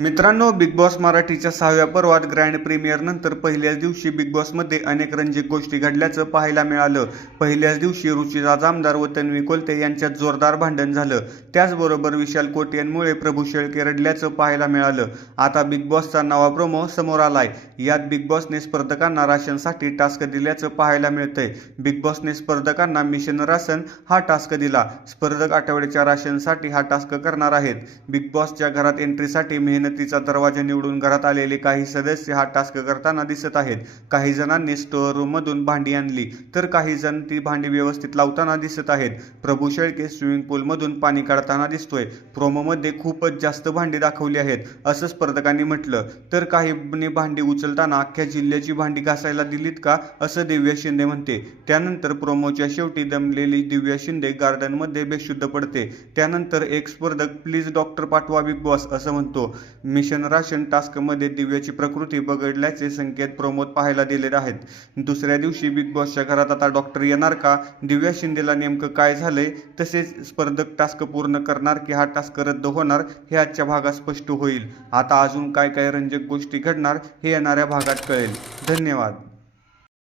मित्रांनो, big boss मराठीच्या 6व्या पर्वात ग्रँड प्रीमियर नंतर पहिल्याच दिवशी बिग बॉसमध्ये अनेक रंजक गोष्टी घडल्याचं पाहायला मिळालं. पहिल्याच दिवशी रुचिरा जामदार व तन्वी कोलते यांच्यात जोरदार भांडण झालं. त्याचबरोबर विशाल कोटियनमुळे प्रभू शेळके रडल्याचं पाहायला मिळालं. आता बिग बॉसचा नवा प्रोमो समोर आलाय. यात बिग बॉसने स्पर्धकांना राशनसाठी टास्क दिल्याचं पाहायला मिळतंय. बिग बॉसने स्पर्धकांना मिशन राशन हा टास्क दिला. स्पर्धक आठवड्याच्या राशनसाठी हा टास्क करणार आहेत. बिग बॉसच्या घरात एंट्रीसाठी मेहनतीचा दरवाजा निवडून घरात आलेले काही सदस्य हा टास्क करताना दिसत आहेत. काही जणांनी स्टोअर रूम मधून भांडी आणली तर काही जण ती भांडी व्यवस्थित लावताना दिसत आहेत. प्रभू शेळके स्विमिंग पूल मधून पाणी काढताना दिसतोय. प्रोमोमध्ये खूपच जास्त भांडी दाखवली आहेत असं स्पर्धकांनी म्हटलं. तर काहींनी भांडी उचलताना अख्ख्या जिल्ह्याची भांडी घासायला दिलीत का असं दिव्या शिंदे म्हणते. त्यानंतर प्रोमोच्या शेवटी दमलेली दिव्या शिंदे गार्डनमध्ये बेशुद्ध पडते. त्यानंतर एक स्पर्धक प्लीज डॉक्टर पाठवा बिग बॉस असं म्हणतो. मिशन राशन टास्कमध्ये दिव्याची प्रकृती बिघडल्याचे संकेत प्रोमोत पाहायला दिले आहेत. दुसऱ्या दिवशी बिग बॉसच्या घरात आता डॉक्टर येणार का, दिव्या शिंदेला नेमकं काय झालंय, तसेच स्पर्धक टास्क पूर्ण करणार की हा टास्क रद्द होणार हे आजच्या भागात स्पष्ट होईल. आता अजून काय काय रंजक गोष्टी घडणार हे येणाऱ्या भागात कळेल. धन्यवाद.